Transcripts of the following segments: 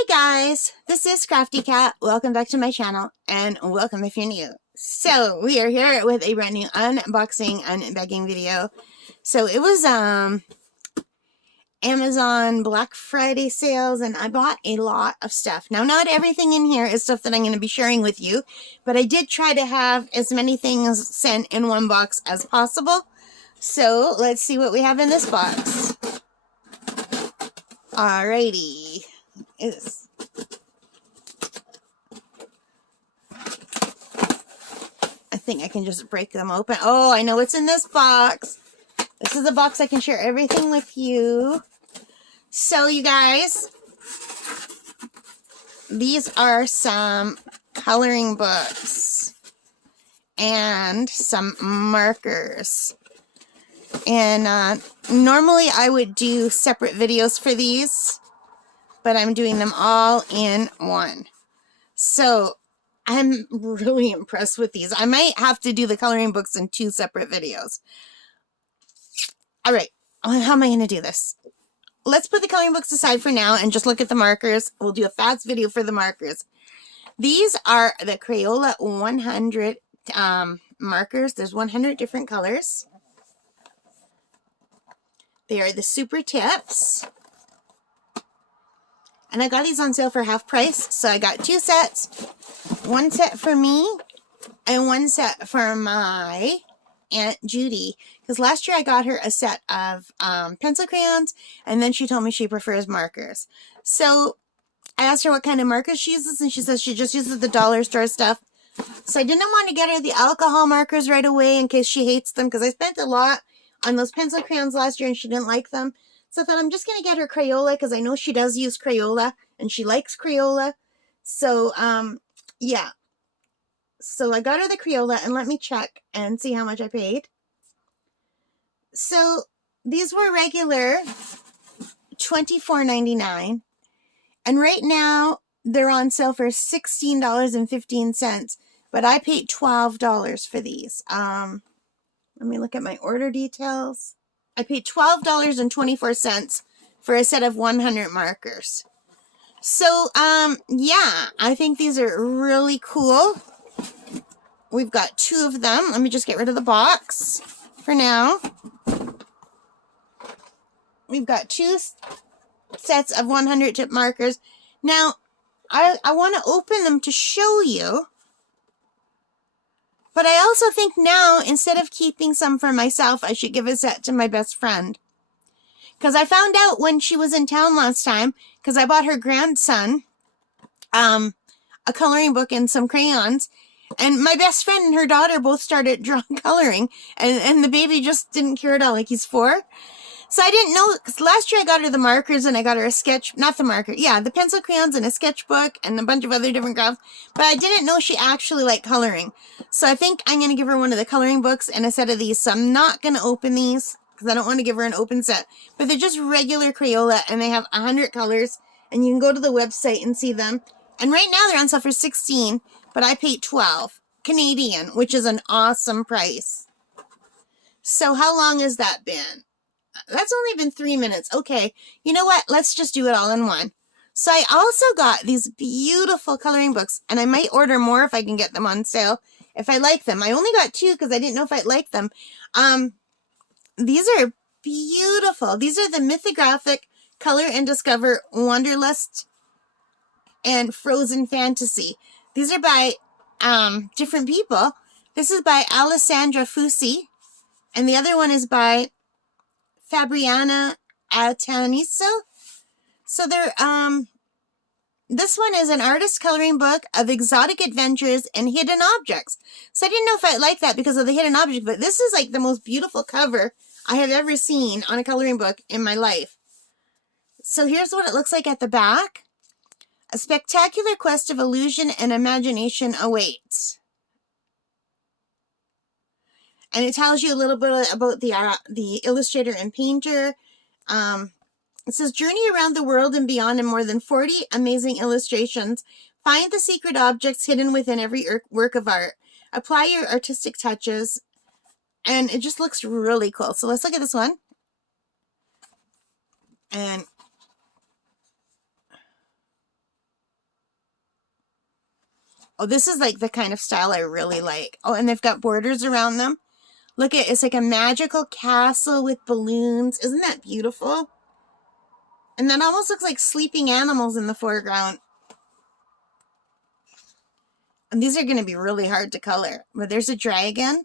Hi guys, this is Crafty Cat. Welcome back to my channel and welcome if you're new. So we are here with a brand new unboxing unbagging video. So it was Amazon Black Friday sales and I bought a lot of stuff. Now not everything in here is stuff that I'm going to be sharing with you, but I did try to have as many things sent in one box as possible. So let's see what we have in this box. Alrighty. I think I can just break them open. Oh, I know what's in this box. This is a box I can share everything with you. So, you guys, these are some coloring books and some markers. And normally I would do separate videos for these, but I'm doing them all in one. So, I'm really impressed with these. I might have to do the coloring books in 2 separate videos. All right, how am I going to do this? Let's put the coloring books aside for now and just look at the markers. We'll do a fast video for the markers. These are the Crayola 100 markers. There's 100 different colors. They are the super tips. And I got these on sale for half price, so I got 2 sets. One set for me and one set for my Aunt Judy. Because last year I got her a set of pencil crayons, and then she told me she prefers markers. So I asked her what kind of markers she uses, and she says she just uses the dollar store stuff. So I didn't want to get her the alcohol markers right away in case she hates them, because I spent a lot on those pencil crayons last year and she didn't like them. So I thought I'm just going to get her Crayola because I know she does use Crayola and she likes Crayola. So, yeah. So I got her the Crayola, and let me check and see how much I paid. So these were regular $24.99. And right now they're on sale for $16.15. But I paid $12 for these. Let me look at my order details. I paid $12.24 for a set of 100 markers. So, yeah, I think these are really cool. We've got 2 of them. Let me just get rid of the box for now. We've got 2 sets of 100 tip markers. Now, I want to open them to show you. But I also think now, instead of keeping some for myself, I should give a set to my best friend. Because I found out when she was in town last time, because I bought her grandson a coloring book and some crayons. And my best friend and her daughter both started coloring. And the baby just didn't care at all, like he's 4. So I didn't know, because last year I got her the markers and I got her a sketch, not the marker, yeah, the pencil crayons and a sketchbook and a bunch of other different crafts, but I didn't know she actually liked coloring. So I think I'm going to give her one of the coloring books and a set of these. So I'm not going to open these because I don't want to give her an open set, but they're just regular Crayola and they have 100 colors and you can go to the website and see them. And right now they're on sale for $16, but I paid $12 Canadian, which is an awesome price. So how long has that been? That's only been 3 minutes. Okay, you know what? Let's just do it all in one. So I also got these beautiful coloring books, and I might order more if I can get them on sale, if I like them. I only got 2 because I didn't know if I'd like them. These are beautiful. These are the Mythographic Color and Discover Wanderlust and Frozen Fantasy. These are by different people. This is by Alessandra Fusi, and the other one is by Fabriana Altaniso. So they're this one is an artist coloring book of exotic adventures and hidden objects. So I didn't know if I liked that because of the hidden object, but this is like the most beautiful cover I have ever seen on a coloring book in my life. So here's what it looks like at the back. A spectacular quest of illusion and imagination awaits. And it tells you a little bit about the illustrator and painter. It says, journey around the world and beyond in more than 40 amazing illustrations. Find the secret objects hidden within every work of art. Apply your artistic touches. And it just looks really cool. So let's look at this one. And Oh, this is like the kind of style I really like. Oh, and they've got borders around them. Look at, it's like a magical castle with balloons. Isn't that beautiful? And that almost looks like sleeping animals in the foreground. And these are going to be really hard to color. But there's a dragon.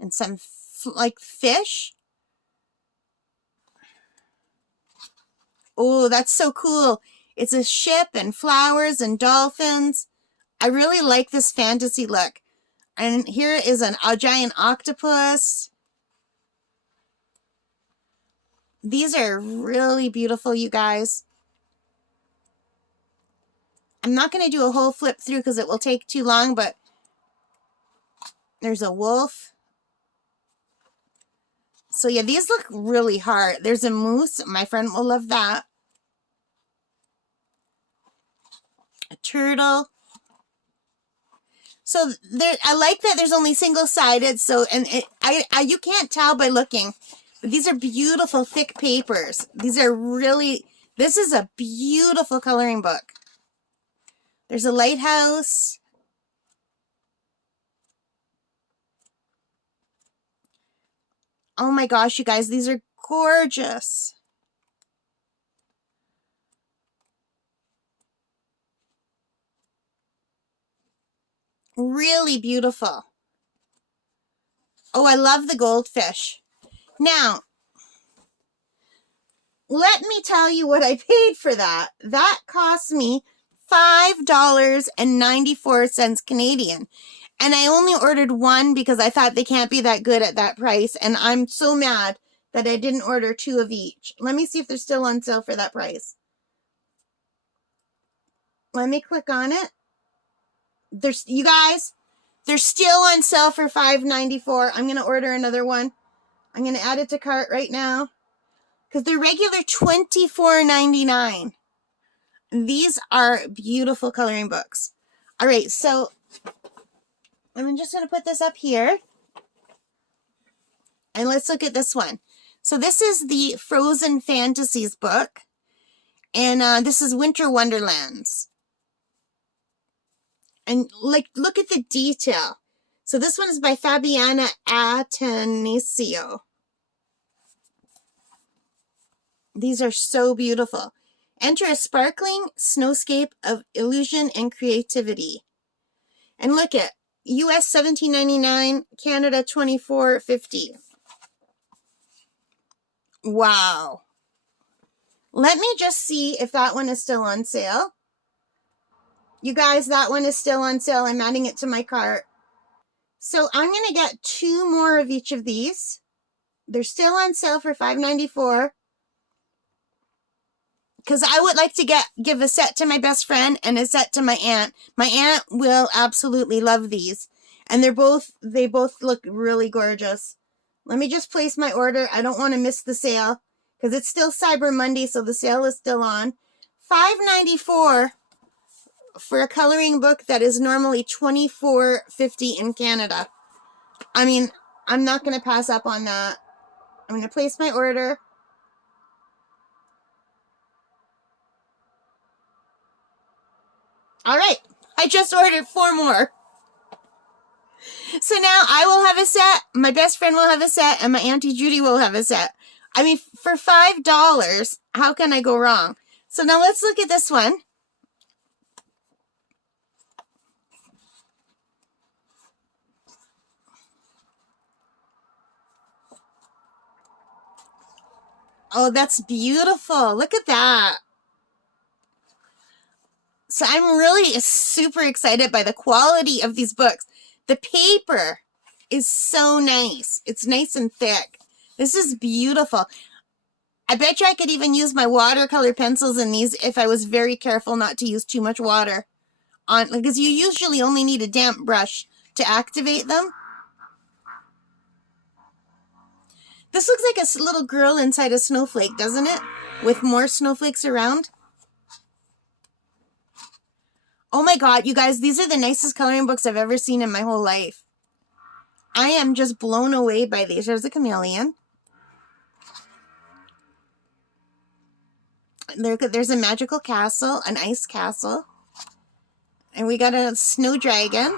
And some like fish. Oh, that's so cool. It's a ship and flowers and dolphins. I really like this fantasy look. And here is a giant octopus. These are really beautiful, you guys. I'm not going to do a whole flip through because it will take too long, but there's a wolf. So yeah, these look really hard. There's a moose. My friend will love that. A turtle. So there, I like that there's only single-sided. So, and you can't tell by looking, but these are beautiful thick papers. These are really, this is a beautiful coloring book. There's a lighthouse. Oh my gosh, you guys, these are gorgeous. Really beautiful. Oh, I love the goldfish. Now, let me tell you what I paid for that. That cost me $5.94 Canadian. And I only ordered one because I thought they can't be that good at that price. And I'm so mad that I didn't order two of each. Let me see if they're still on sale for that price. Let me click on it. You guys, they're still on sale for $5.94. I'm going to order another one. I'm going to add it to cart right now. Because they're regular $24.99. These are beautiful coloring books. All right, so I'm just going to put this up here. And let's look at this one. So this is the Frozen Fantasies book. And this is Winter Wonderlands. And like, look at the detail. So this one is by Fabiana Atanasio. These are so beautiful. Enter a sparkling snowscape of illusion and creativity. And look at US $17.99, Canada $24.50. Wow. Let me just see if that one is still on sale. You guys, that one is still on sale. I'm adding it to my cart. So I'm going to get two more of each of these. They're still on sale for $5.94. Because I would like to give a set to my best friend and a set to my aunt. My aunt will absolutely love these. And they both look really gorgeous. Let me just place my order. I don't want to miss the sale. Because it's still Cyber Monday, so the sale is still on. $5.94 for a coloring book that is normally $24.50 in Canada. I mean, I'm not going to pass up on that. I'm going to place my order. All right, I just ordered 4 more. So now I will have a set, my best friend will have a set, and my Auntie Judy will have a set. I mean, for $5, how can I go wrong? So now let's look at this one. Oh, that's beautiful. Look at that. So I'm really super excited by the quality of these books. The paper is so nice. It's nice and thick. This is beautiful. I bet you I could even use my watercolor pencils in these if I was very careful not to use too much water on, because you usually only need a damp brush to activate them. This looks like a little girl inside a snowflake, doesn't it? With more snowflakes around. Oh my God, you guys, these are the nicest coloring books I've ever seen in my whole life. I am just blown away by these. There's a chameleon. There's a magical castle, an ice castle. And we got a snow dragon.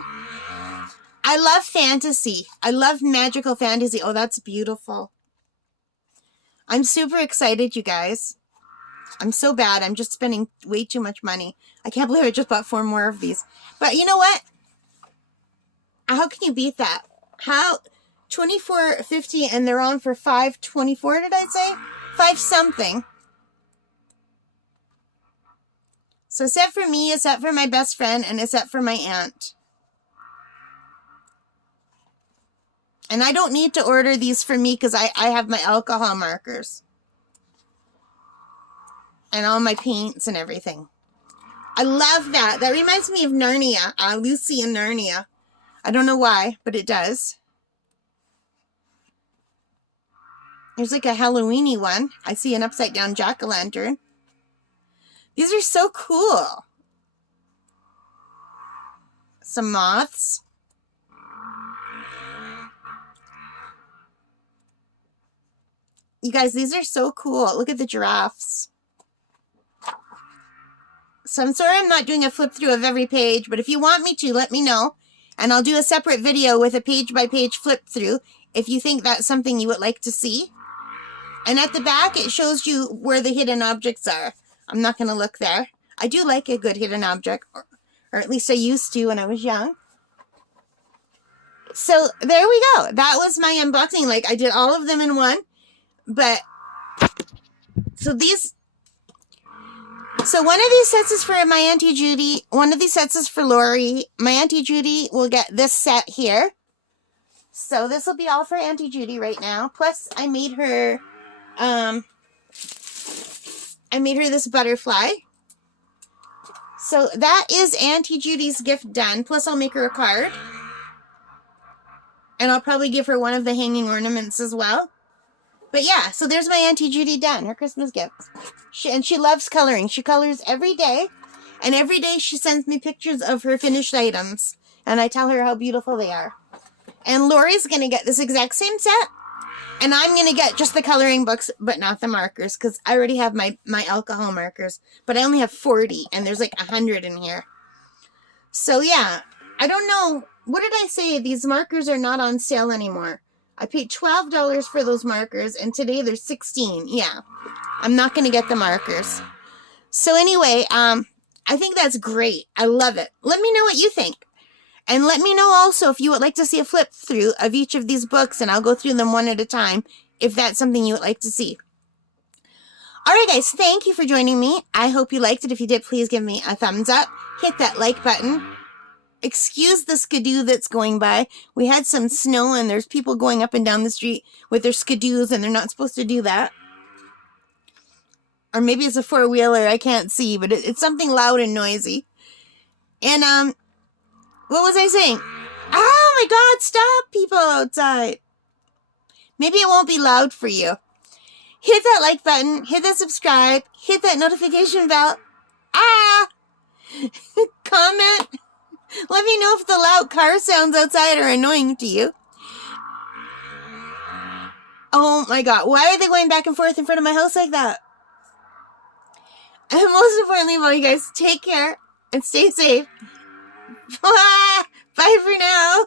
I love fantasy. I love magical fantasy. Oh, that's beautiful. I'm super excited, you guys. I'm so bad. I'm just spending way too much money. I can't believe I just bought 4 more of these. But you know what? How can you beat that? How? $24.50 and they're on for $5.24, did I say? 5 something. So a set for me, a set for my best friend, and a set for my aunt. And I don't need to order these for me because I have my alcohol markers. And all my paints and everything. I love that. That reminds me of Narnia. Lucy and Narnia. I don't know why, but it does. There's like a Halloween-y one. I see an upside-down jack-o'-lantern. These are so cool. Some moths. You guys, these are so cool. Look at the giraffes. So I'm sorry I'm not doing a flip through of every page, but if you want me to, let me know. And I'll do a separate video with a page-by-page flip through if you think that's something you would like to see. And at the back, it shows you where the hidden objects are. I'm not going to look there. I do like a good hidden object, or at least I used to when I was young. So there we go. That was my unboxing. Like, I did all of them in one. But, so one of these sets is for my Auntie Judy. One of these sets is for Lori. My Auntie Judy will get this set here. So this will be all for Auntie Judy right now. Plus, I made her this butterfly. So that is Auntie Judy's gift done. Plus, I'll make her a card. And I'll probably give her one of the hanging ornaments as well. But yeah, so there's my Auntie Judy done, her Christmas gift. She loves coloring. She colors every day. And every day she sends me pictures of her finished items. And I tell her how beautiful they are. And Lori's going to get this exact same set. And I'm going to get just the coloring books, but not the markers. Because I already have my alcohol markers. But I only have 40. And there's like 100 in here. So yeah, I don't know. What did I say? These markers are not on sale anymore. I paid $12 for those markers, and today they're $16. Yeah, I'm not going to get the markers. So anyway, I think that's great. I love it. Let me know what you think. And let me know also if you would like to see a flip through of each of these books, and I'll go through them one at a time if that's something you would like to see. All right, guys, thank you for joining me. I hope you liked it. If you did, please give me a thumbs up. Hit that like button. Excuse the skidoo that's going by. We had some snow and there's people going up and down the street with their skidoos and they're not supposed to do that. Or maybe it's a four-wheeler. I can't see, but it's something loud and noisy. And, what was I saying? Oh my God, stop people outside. Maybe it won't be loud for you. Hit that like button. Hit that subscribe. Hit that notification bell. Comment. Let me know if the loud car sounds outside are annoying to you. Oh my God. Why are they going back and forth in front of my house like that? And most importantly, well, you guys take care and stay safe. Bye for now.